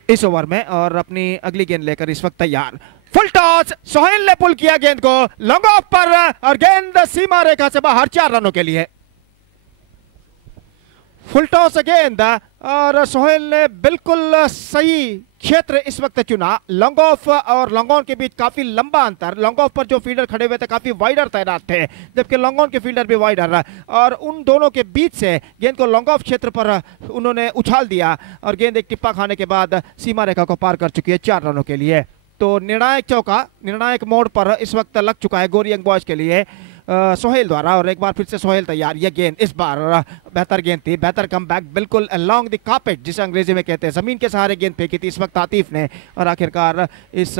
इस ओवर में, और अपनी अगली गेंद लेकर इस वक्त तैयार। फुल टॉस, सोहेल ने पुल किया गेंद को लॉन्ग ऑफ पर, और गेंद सीमा रेखा से बाहर 4 रनों के लिए। फुल टॉस गेंद, और सोहेल ने बिल्कुल सही क्षेत्र इस वक्त चुना। लॉन्ग ऑफ और लॉन्ग ऑन के बीच काफी लंबा अंतर, लॉन्ग ऑफ पर जो फील्डर खड़े हुए थे काफी वाइडर तैनात थे, जबकि लॉन्ग ऑन के फील्डर भी वाइडर, और उन दोनों के बीच से गेंद को लॉन्ग ऑफ क्षेत्र पर उन्होंने उछाल दिया, और गेंद एक टिप्पा खाने के बाद सीमा रेखा को पार कर चुकी है 4 रनों के लिए। तो निर्णायक चौका, निर्णायक मोड़ पर इस वक्त लग चुका है गोरी यंग बॉयज के लिए सोहेल द्वारा, और एक बार फिर से सोहेल तैयार। यह गेंद इस बार बेहतर गेंद थी, बेहतर कमबैक, बिल्कुल अलोंग द कार्पेट जिसे अंग्रेजी में कहते हैं, जमीन के सहारे गेंद फेंकी थी इस वक्त आतिफ ने, और आखिरकार इस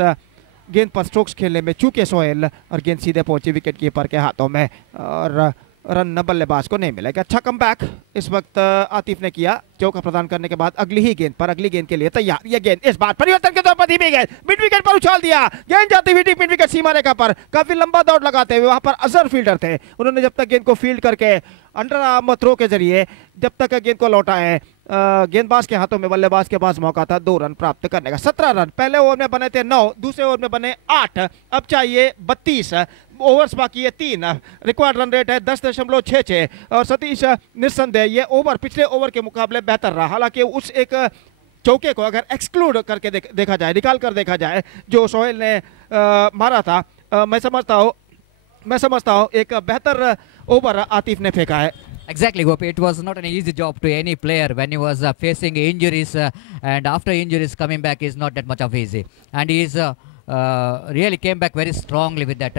गेंद पर स्ट्रोक्स खेलने में चूके सोहेल, और गेंद सीधे पहुंची विकेट कीपर के हाथों में, और रन बल्लेबाज को नहीं मिलेगा। अच्छा कमबैक इस वक्त आतिफ ने किया, चौका प्रदान करने के बाद अगली ही गेंद पर, अगली गेंद के लिए तैयार। यह गेंद इस बार परिवर्तन के तौर पर धीमी गेंद, मिड विकेट पर उछाल दिया, गेंद जाती हुई मिड विकेट सीमा रेखा पर, काफी लंबा दौड़ लगाते हुए वहां पर अजहर फील्डर थे, उन्होंने जब तक गेंद को फील्ड करके अंडर आर्म थ्रो के जरिए जब तक गेंद को लौटाए, गेंदबाज के हाथों में बल्लेबाज के पास मौका था 2 रन प्राप्त करने का। 17 रन पहले ओवर में बने थे 9, दूसरे ओवर में बने 8, अब चाहिए 32, ओवर्स बाकी है 3, रिक्वायर्ड रन रेट है 10.66, और सतीश निस्संदेह ये ओवर पिछले ओवर के मुकाबले बेहतर रहा। हालांकि उस एक चौके को अगर एक्सक्लूड करके देखा जाए, निकाल कर देखा जाए, जो सोहेल ने मारा था, मैं समझता हूँ एक बेहतर ओवर आतिफ ने फेंका है। Exactly, Gopi. It was not an easy job to any player when he was facing injuries, and after injuries coming back is not that much of easy. And he is really came back very strongly with that.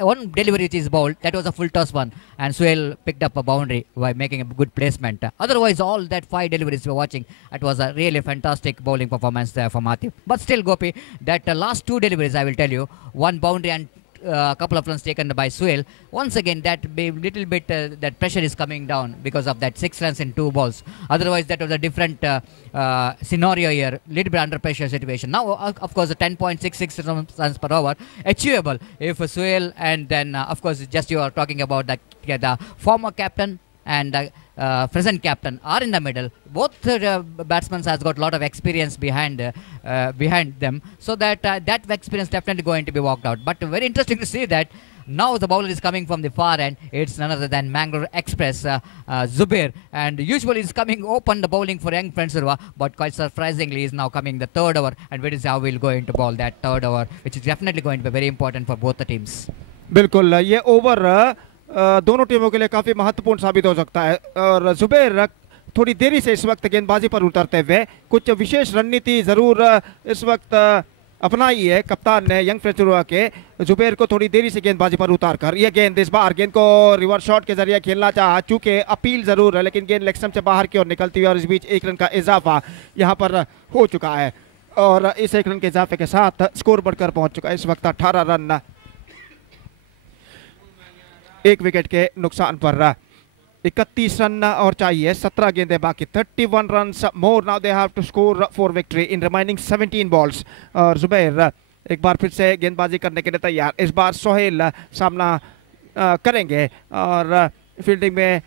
One delivery which is bowled, that was a full toss one, and Suhail picked up a boundary by making a good placement. Otherwise, all that 5 deliveries we were watching, it was a really fantastic bowling performance there from Atif. But still, Gopi, that last 2 deliveries, I will tell you, 1 boundary and a couple of runs taken by Suhail. Once again, that little bit that pressure is coming down because of that 6 runs in 2 balls. Otherwise, that was a different scenario here, little bit under pressure situation. Now, of course, 10.66 runs per over achievable if Suhail, and then of course, just you are talking about the former captain and the present captain are in the middle. Both batsmen has got a lot of experience behind them, so that that experience definitely going to be walked out. But very interesting to see that now the bowler is coming from the far end. It's none other than Mangalore Express Zubair, and usually is coming open the bowling for young Prince Urwa, but quite surprisingly is now coming the 3rd over, and we will see how we'll go into bowl that 3rd over, which is definitely going to be very important for both the teams. बिल्कुल, ये ओवर दोनों टीमों के लिए काफी महत्वपूर्ण साबित हो सकता है, और जुबैर थोड़ी देरी से इस वक्त गेंदबाजी पर उतरते हुए कुछ विशेष रणनीति जरूर इस वक्त अपनाई है कप्तान ने यंग प्रिंस उर्वा के। जुबैर को थोड़ी देरी से गेंदबाजी पर उतार कर यह गेंद इस बार गेंद को रिवर्स शॉट के जरिए खेलना चाहा, चूंकि अपील जरूर है, लेकिन गेंद लेग स्टंप से बाहर की ओर निकलती हुई, और इस बीच 1 रन का इजाफा यहां पर हो चुका है, और इस 1 रन के इजाफे के साथ स्कोर बढ़कर पहुंच चुका है इस वक्त 18 रन 1 विकेट के नुकसान पर। 31 रन और चाहिए, 17 गेंदें बाकी, 31 runs more now they have to score for victory in remaining 17 balls. और जुबैर एक बार फिर से गेंदबाजी करने के लिए तैयार, इस बार सोहेल सामना करेंगे। और फील्डिंग में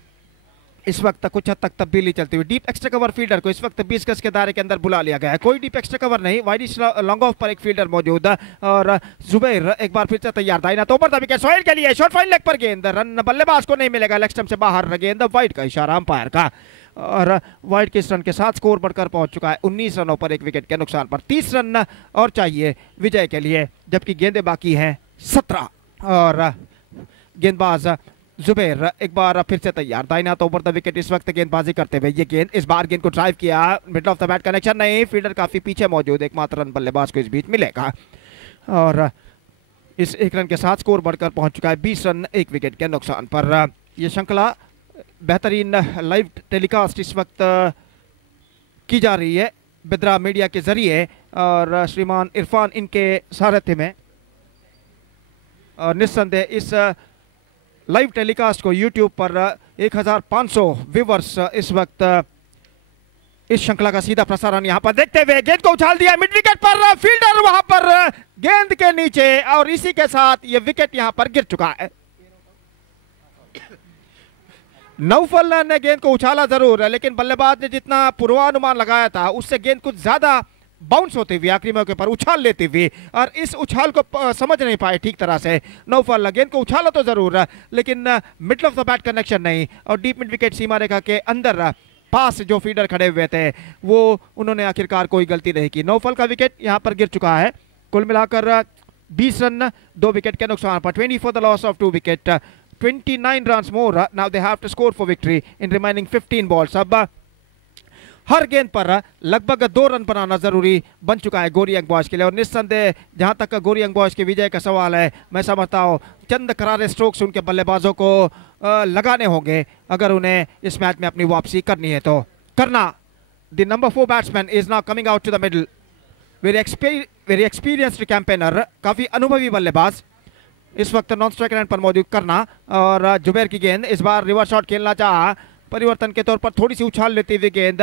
इस वक्त कुछ हद तक तब्दीली चलती हुई। डीप एक्स्ट्रा कवर फील्डर को इस वक्त 20 गज के दायरे के अंदर बुला लिया गया है। कोई डीप एक्स्ट्रा कवर नहीं, वाइड लॉन्ग ऑफ पर एक फील्डर मौजूद है। और जुबैर एक बार फिर से तैयार था तो ऊपर विकेट सोहेल के लिए शॉर्ट फाइन लेग पर गेंद, रन बल्लेबाज को नहीं मिलेगा, लेग स्टंप से बाहर गेंद, वाइड का इशारा अंपायर का। और वाइड के इस रन के साथ स्कोर बढ़कर पहुंच चुका है 19 रनों पर 1 विकेट के नुकसान पर। 30 रन और चाहिए विजय के लिए, जबकि गेंदें बाकी हैं 17। और गेंदबाज जुबैर एक बार फिर से तैयार, दाहिना तो ऊपर द विकेट इस वक्त गेंदबाजी करते हुए। ये गेंद इस बार गेंद को ड्राइव किया, middle of the bat connection नहीं, फील्डर काफी पीछे मौजूद, एकमात्र रन बल्लेबाज को इस बीच मिलेगा। और इस 1 रन के साथ स्कोर बढ़कर पहुंच चुका है 20 रन 1 विकेट के नुकसान पर। यह श्रृंखला बेहतरीन लाइव टेलीकास्ट इस वक्त की जा रही है बिद्रा मीडिया के जरिए, और श्रीमान इरफान इनके सारथ्य में। और निस्संदेह इस लाइव टेलीकास्ट को यूट्यूब पर 1500 व्यूवर्स इस वक्त इस श्रृंखला का सीधा प्रसारण यहां पर देखते हुए। गेंद को उछाल दिया मिड विकेट पर, फील्डर वहां पर गेंद के नीचे, और इसी के साथ यह विकेट यहां पर गिर चुका है। नौफल ने गेंद को उछाला जरूर है, लेकिन बल्लेबाज ने जितना पूर्वानुमान लगाया था उससे गेंद कुछ ज्यादा बाउंस होते हुए आखिरी मौके पर उछाल लेते हुए, और इस उछाल को समझ नहीं पाए ठीक तरह से। नौफल गेंद को उछाला तो जरूर, लेकिन middle of the bat connection नहीं, और डीप मिड विकेट सीमा रेखा के अंदर पास जो फील्डर खड़े हुए थे वो उन्होंने आखिरकार कोई गलती नहीं की। नौफल का विकेट यहां पर गिर चुका है। कुल मिलाकर 20 रन 2 विकेट के नुकसान पर, 20 for the loss of 2 wicket, 29 runs more. Now they have to score for victory in remaining 15 balls. अब हर गेंद पर लगभग 2 रन बनाना जरूरी बन चुका है गोरियांग बॉयज के लिए। और निस्संदेह जहां तक गोरियांग बॉयज के विजय का सवाल है, मैं समझता हूं चंद करारे स्ट्रोक्स उनके बल्लेबाजों को लगाने होंगे अगर उन्हें इस मैच में अपनी वापसी करनी है तो। करना the number 4 batsman is now coming out to the middle, very experienced campaigner, काफी अनुभवी बल्लेबाज इस वक्त नॉन स्ट्राइक लाइन पर मौजूद। करना और जुबैर की गेंद, इस बार रिवर्स शॉट खेलना चाहा, परिवर्तन के तौर पर थोड़ी सी उछाल लेती हुई गेंद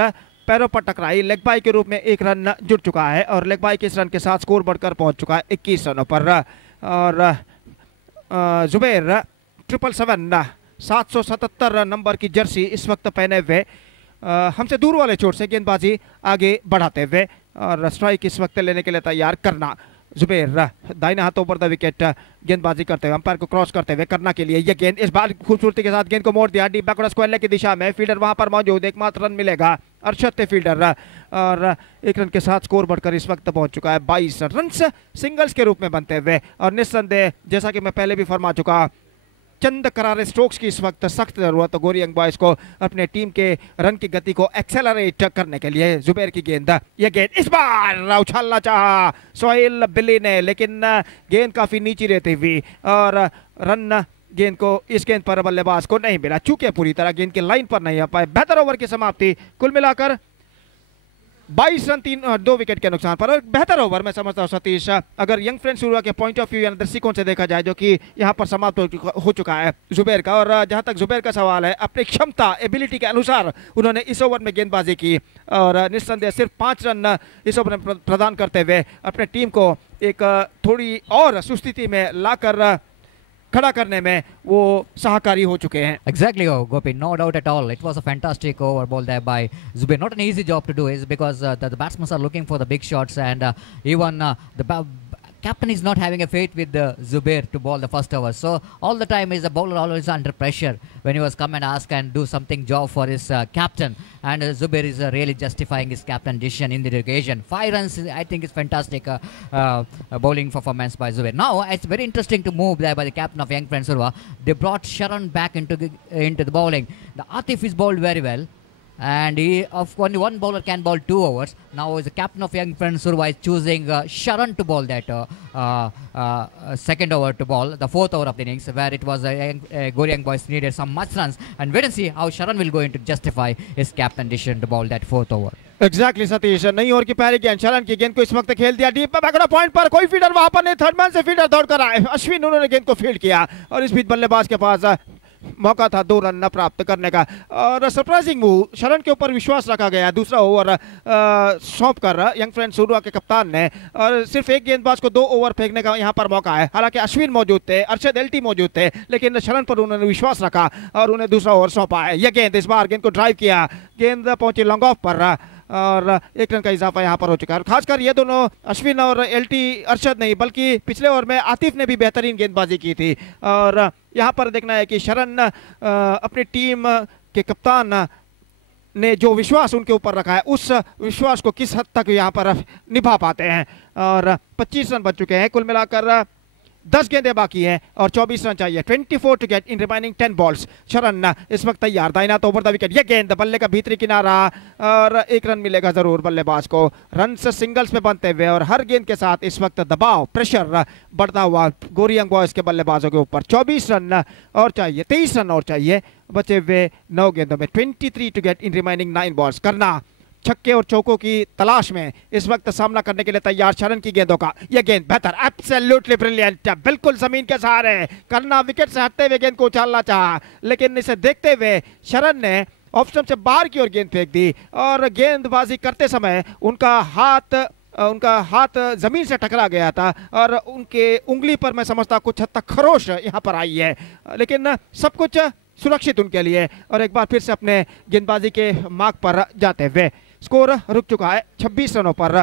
पैरों पर टकराई, लेग बाई के रूप में 1 रन जुड़ चुका है, और लेग बाई के इस रन के साथ स्कोर बढ़कर पहुंच चुका है 21 रनों पर। और जुबैर 777 777 नंबर की जर्सी इस वक्त पहने हुए हमसे दूर वाले चोट से गेंदबाजी आगे बढ़ाते हुए, और स्ट्राइक इस वक्त लेने के लिए तैयार। करना जुबैर दाहिने हाथों पर द विकेट गेंदबाजी करते हुए, अंपायर को क्रॉस करते हुए करना के लिए यह गेंद, इस बार खूबसूरती के साथ गेंद को मोड़ दिया डीप बैकवर्ड स्क्वायर की दिशा में, फील्डर वहां पर मौजूद, एकमात्र रन मिलेगा अरशद फील्डर, और 1 रन के साथ स्कोर बढ़कर इस वक्त पहुंच चुका है 22 रन सिंगल्स के रूप में बनते हुए। और निस्संदेह जैसा कि मैं पहले भी फरमा चुका, चंद करारे स्ट्रोक्स की इस वक्त सख्त जरूरत है गोरियांग बॉयज को अपने टीम के रन की गति को एक्सेलरेट करने के लिए। जुबैर की गेंद, यह गेंद इस बार उछालना चाहा सोहेल बिल्ली ने, लेकिन गेंद काफी नीची रहती हुई, और रन गेंद को इस गेंद पर बल्लेबाज को नहीं मिला, चूंकि पूरी तरह गेंद की लाइन पर नहीं आ पाए। बेहतर ओवर की समाप्ति, कुल मिलाकर 22 रन 2 विकेट के नुकसान पर। बेहतर ओवर मैं समझता हूं सतीश, अगर यंग फ्रेंड्स शुरू के पॉइंट ऑफ व्यू या दृष्टिकोण से देखा जाए, जो कि यहां पर समाप्त हो चुका है जुबैर का। और जहां तक जुबैर का सवाल है, अपनी क्षमता एबिलिटी के अनुसार उन्होंने इस ओवर में गेंदबाजी की, और निस्संदेह सिर्फ 5 रन इस ओवर में प्रदान करते हुए अपने टीम को एक थोड़ी और सुस्थिति में लाकर खड़ा करने में वो सहकारी हो चुके हैं। Exactly, oh, Gopi, no doubt at all. It was a fantastic over ball there by Zubair. Not an easy job to do, is because the batsmen are looking for the big shots, and even the captain is not having a faith with Zubair to bowl the first over. So all the time is the bowler always under pressure when he was come and ask and do something job for his captain. And Zubair is really justifying his captain decision in the occasion. 5 runs, I think, is fantastic bowling performance by Zubair. Now it's very interesting to move there by the captain of Young Friends Urva. They brought Sharan back into the bowling. The Atif is bowled very well, and only one bowler can bowl 2 overs. Now the captain of Young Friends Surva is choosing Sharan to bowl that second over to bowl the 4th over of the innings, where it was Goryang boys needed some much runs, and wait and see how Sharan will go in to justify his captain decision to bowl that 4th over. Exactly Satish, नई ओवर की पहली गेंद, शरण की गेंद को इस वक्त खेल दिया डीप बैकवर्ड पॉइंट पर, कोई फील्डर वहां पर नहीं, थर्ड मैन से फील्डर दौड़ कर आए, अश्विन उन्होंने गेंद को फील्ड किया, और इस बीच बल्लेबाज के पास मौका था 2 रन प्राप्त करने का। और सरप्राइजिंग मूव, शरण के ऊपर विश्वास रखा गया, दूसरा ओवर सौंप कर यंग फ्रेंड्स उरुवा के कप्तान ने, और सिर्फ एक गेंदबाज को 2 ओवर फेंकने का यहाँ पर मौका है। हालांकि अश्विन मौजूद थे, अरशद एलटी मौजूद थे, लेकिन शरण पर उन्होंने विश्वास रखा और उन्हें दूसरा ओवर सौंपा है। यह गेंद, इस बार गेंद को ड्राइव किया, गेंद पहुंची लॉन्ग ऑफ पर और 1 रन का इजाफा यहाँ पर हो चुका है। खासकर ये दोनों अश्विन और एलटी, अरशद नहीं बल्कि पिछले ओवर में आतिफ ने भी बेहतरीन गेंदबाजी की थी। और यहाँ पर देखना है कि शरण अपनी टीम के कप्तान ने जो विश्वास उनके ऊपर रखा है, उस विश्वास को किस हद तक यहाँ पर निभा पाते हैं। और 25 रन बच चुके हैं, कुल मिलाकर 10 गेंदें बाकी हैं और 24 रन चाहिए। 24 to get in remaining 10 balls. Sharan इस वक्त तैयार, दाहिना तो ओवर द विकेट, यह गेंद बल्ले का भीतरी किनारा और 1 रन मिलेगा जरूर बल्लेबाज को। रन से सिंगल्स में बनते हुए और हर गेंद के साथ इस वक्त दबाव, प्रेशर बढ़ता हुआ गोरी यंग बॉयज के बल्लेबाजों के ऊपर। 24 रन और चाहिए, 23 रन और चाहिए बचे हुए 9 गेंदों में। 23 to get in remaining 9 balls. करना छक्के और चौकों की तलाश में इस वक्त सामना करने के लिए तैयार शरण की गेंदों का। यह गेंद बेहतर, एब्सोल्युटली ब्रिलियंट, बिल्कुल जमीन के सहारे। करना विकेट से हटते हुए गेंद को उछालना चाहा, लेकिन इसे देखते हुए शरण ने ऑफ स्टंप से बाहर की ओर गेंद फेंक दी और गेंदबाजी करते समय उनका हाथ जमीन से टकरा गया था और उनके उंगली पर मैं समझता कुछ हद तक खरोश यहाँ पर आई है, लेकिन सब कुछ सुरक्षित उनके लिए। और एक बार फिर से अपने गेंदबाजी के मार्ग पर जाते हुए स्कोर रुक चुका है 26 रनों पर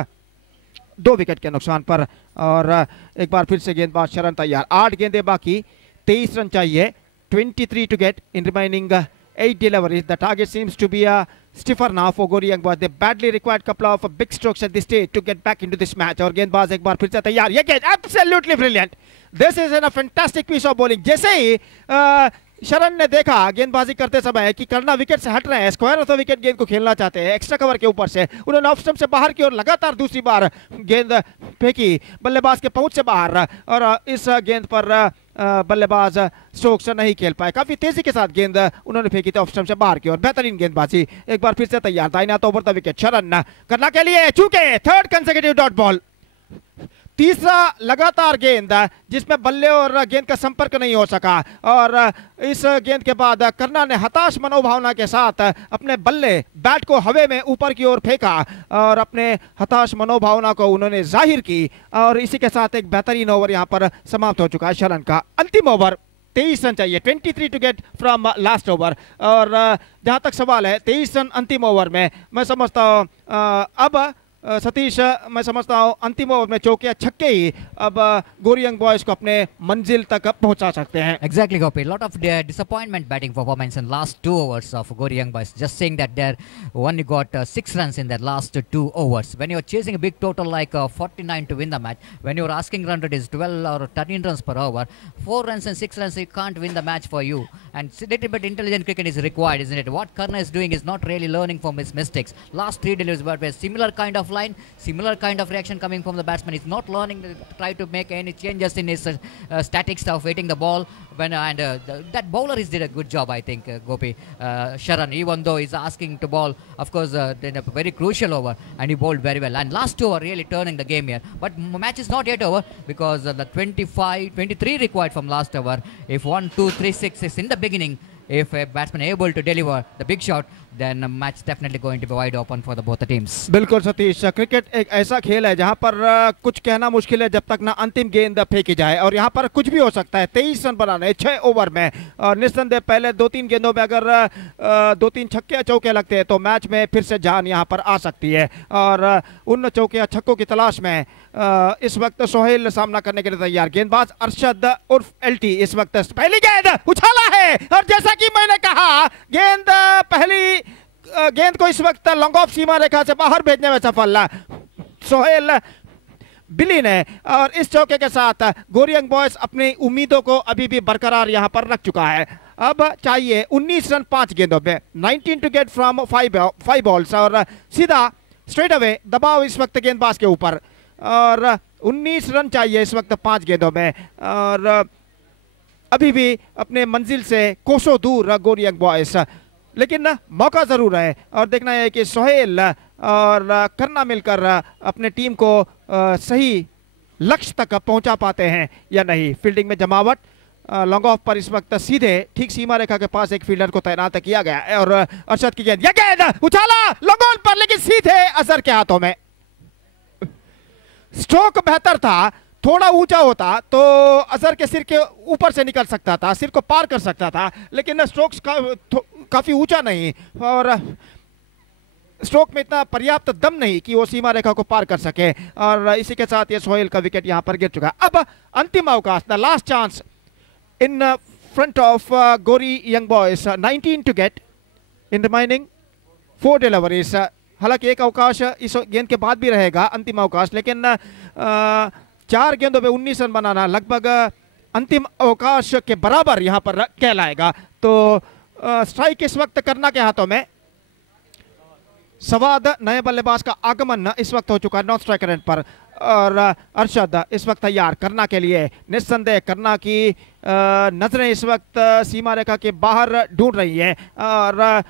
2 विकेट के नुकसान पर। और एक बार फिर से गेंदबाज शरण तैयार, 8 गेंदें बाकी, 23 रन चाहिए। 23 to get in remaining 8 deliveries. The target seems to be stiffer now for Gori Young Boys. They badly required couple of big strokes at this stage to get back into this match. और गेंदबाज एक बार फिर से तैयार, ये गेंद absolutely brilliant. This is a fantastic piece of bowling. जैसे ही शरण ने देखा गेंदबाजी करते समय कि करना विकेट से हट रहे हैं, स्क्वायर ऑफ द विकेट गेंद को खेलना चाहते हैं एक्स्ट्रा कवर के ऊपर से, उन्होंने ऑफ स्टंप से बाहर की ओर लगातार दूसरी बार गेंद फेंकी बल्लेबाज के पहुंच से बाहर। और इस गेंद पर बल्लेबाज स्ट्रोक्स नहीं खेल पाए, काफी तेजी के साथ गेंद उन्होंने फेंकी थी ऑफ स्टंप से बाहर की ओर। बेहतरीन गेंदबाजी, एक बार फिर से तैयार, दाहिना तो ओवर द विकेट शरण करना के लिए चूके 3rd कंसेक्यूटिव डॉट बॉल। तीसरा लगातार गेंद जिसमें बल्ले और गेंद का संपर्क नहीं हो सका और इस गेंद के बाद करना ने हताश मनोभावना के साथ अपने बल्ले बैट को हवा में ऊपर की ओर फेंका और अपने हताश मनोभावना को उन्होंने जाहिर की और इसी के साथ एक बेहतरीन ओवर यहां पर समाप्त हो चुका है शरण का। अंतिम ओवर 23 रन चाहिए, 23 to get from last over. और जहां तक सवाल है 23 रन अंतिम ओवर में, मैं समझता हूं अब सतीश, मैं समझता हूं अंतिम ओवर में चौके या छक्के ही अब गोरी यंग बॉयज को अपने मंजिल तक पहुंचा सकते हैं। Exactly, Gopi. Lot of disappointment batting performance in last 2 overs of Gori Young Boys. Just saying that they only got 6 runs in their last 2 overs. When you're chasing a big total like 49 to win the match, when your asking run rate is 12 or 13 runs per over, 4 runs and 6 runs, it can't win the match for you. And a little bit intelligent cricket is required, isn't it? What Karna is doing is not really learning from his mistakes. Last 3 deliveries were a similar kind of line, similar kind of reaction coming from the batsman. He's not learning to try to make any changes in his static stuff, waiting the ball. That bowler did a good job, I think, Gopi. Sharan, even though he's asking to bowl, of course, in a very crucial over, and he bowled very well. And last 2 over really turning the game here. But match is not yet over because the 23 required from last over. If 1, 2, 3, 6 is in the beginning, if a batsman able to deliver the big shot, then match definitely going to be wide open for the both the teams. बिल्कुल सतीश, क्रिकेट एक ऐसा खेल है जहां पर कुछ कहना मुश्किल है जब तक ना अंतिम गेंद फेंकी जाए और यहां पर कुछ भी हो सकता है। 23 रन बनाने 6 ओवर में और निस्संदेह पहले 2-3 गेंदों में अगर 2-3 छक्के चौके लगते हैं तो मैच में फिर से जान यहां पर आ सकती है। और उन चौके या छक्कों की तलाश में इस वक्त सोहेल सामना करने के लिए तैयार। गेंदबाज अरशद उर्फ एलटी इस वक्त पहली गेंद उछाला है और जैसा कि मैंने कहा पहली गेंद को इस वक्त लॉन्ग ऑफ सीमा रेखा से बाहर भेजने में सफल सोहेल बिली ने और इस चौके के साथ गोरी यंग बॉयज अपनी उम्मीदों को अभी भी बरकरार यहां पर रख चुका है। अब चाहिए 19 रन 5 गेंदों में, 19 टू गेट फ्रॉम 5 बॉल्स और सीधा स्ट्रेट अवे दबाव इस वक्त गेंदबाज के ऊपर और 19 रन चाहिए इस वक्त 5 गेंदों में और अभी भी अपने मंजिल से कोसों दूर गोरी यंग बॉयज, लेकिन मौका जरूर है और देखना है कि सोहेल और करना मिलकर अपने टीम को सही लक्ष्य तक पहुंचा पाते हैं या नहीं। फील्डिंग में जमावट लॉन्ग ऑफ पर इस वक्त सीधे ठीक सीमा रेखा के पास एक फील्डर को तैनात किया गया है और अरशद की गेंद, ये गेंद उछाला लॉन्ग ऑन पर, लेकिन सीधे अजहर के हाथों में। स्ट्रोक बेहतर था, थोड़ा ऊंचा होता तो अजहर के सिर के ऊपर से निकल सकता था, सिर को पार कर सकता था, लेकिन स्ट्रोक्स काफी ऊंचा नहीं और स्ट्रोक में इतना पर्याप्त दम नहीं कि वो सीमा रेखा को पार कर सके और इसी के साथ ये सोहेल का विकेट यहां पर गिर चुका है। अब अंतिम अवकाश, the last chance in front of गोरी young boys, 19 to get in remaining 4 deliveries. हालांकि एक अवकाश इस गेंद के बाद भी रहेगा, अंतिम अवकाश, लेकिन 4 गेंदों में 19 रन बनाना लगभग अंतिम अवकाश के बराबर यहां पर कहलाएगा। तो स्ट्राइक इस वक्त करना के हाथों में। सवाद नए बल्लेबाज का आगमन इस वक्त हो चुका है नॉन स्ट्राइक एंड पर और अरशद इस वक्त तैयार करना के लिए। निस्संदेह करना की नजरें इस वक्त सीमा रेखा के बाहर ढूंढ रही है और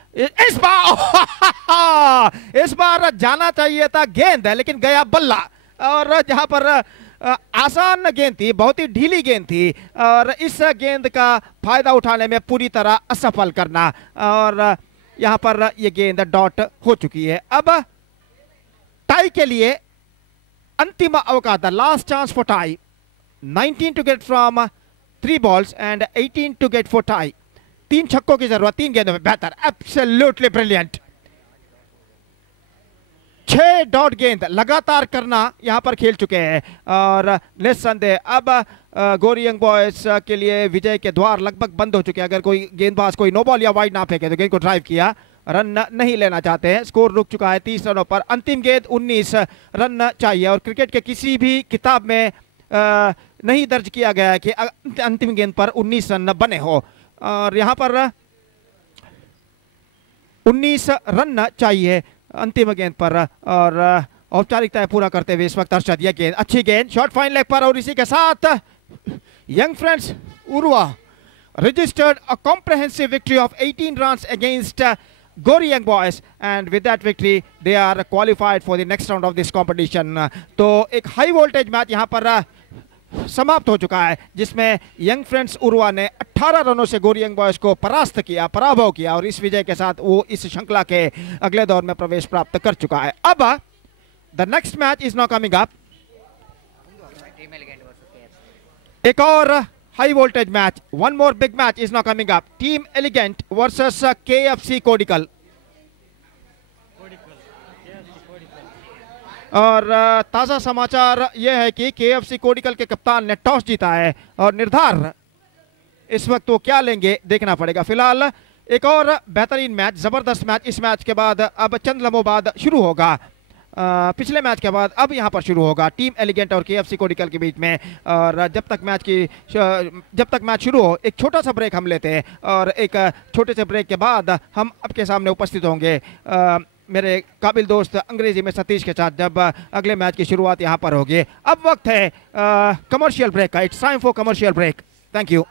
इस बार जाना चाहिए था गेंद, लेकिन गया बल्ला और जहां पर आसान गेंद थी, बहुत ही ढीली गेंद थी और इस गेंद का फायदा उठाने में पूरी तरह असफल करना और यहां पर यह गेंद डॉट हो चुकी है। अब टाई के लिए अंतिम अवकाश, the last chance for tie, 19 to get from 3 balls and 18 to get for tie. 3 छक्कों की जरूरत 3 गेंदों में, बेहतर, एब्सोल्युटली ब्रिलियंट। 6 डॉट गेंद लगातार करना यहां पर खेल चुके हैं और निस्संदेह अब गोरी यंग बॉयज के लिए विजय के द्वार लगभग बंद हो चुके हैं। अगर कोई गेंदबाज कोई नो बॉल या वाइड ना फेंके तो गेंद को ड्राइव किया, रन नहीं लेना चाहते हैं। स्कोर रुक चुका है 30 रनों पर। अंतिम गेंद 19 रन चाहिए और क्रिकेट के किसी भी किताब में नहीं दर्ज किया गया है कि अंतिम गेंद पर 19 रन बने हो और यहां पर 19 रन चाहिए अंतिम गेंद पर और औपचारिकताएं पूरा करते हुए इस वक्त अरशद, यह गेंद अच्छी गेंद, शॉर्ट फाइन लेग पर और इसी के साथ young friends Uruwa registered a comprehensive victory of 18 runs against Gori Young Boys and with that victory they are qualified for the next round of this competition। तो एक हाई वोल्टेज मैच यहां पर समाप्त हो चुका है जिसमें यंग फ्रेंड्स उरुवा ने 18 रनों से गोरी यंग बॉयज को परास्त किया, पराभव किया और इस विजय के साथ वो इस श्रृंखला के अगले दौर में प्रवेश प्राप्त कर चुका है। अब the next match is now coming up, एक और high voltage match, one more big match is now coming up, team elegant versus KFC कोडिकल। और ताजा समाचार यह है कि KFC कोडिकल के कप्तान ने टॉस जीता है और निर्धार इस वक्त वो क्या लेंगे देखना पड़ेगा। फिलहाल एक और बेहतरीन मैच, जबरदस्त मैच इस मैच के बाद अब चंद लम्हों बाद शुरू होगा। पिछले मैच के बाद अब यहां पर शुरू होगा टीम एलिगेंट और KFC कोडिकल के बीच में और जब तक मैच शुरू हो एक छोटा सा ब्रेक हम लेते हैं और एक छोटे से ब्रेक के बाद हम आपके सामने उपस्थित होंगे मेरे काबिल दोस्त अंग्रेजी में सतीश के साथ जब अगले मैच की शुरुआत यहां पर होगी। अब वक्त है कमर्शियल ब्रेक का, it's time for commercial break. Thank you.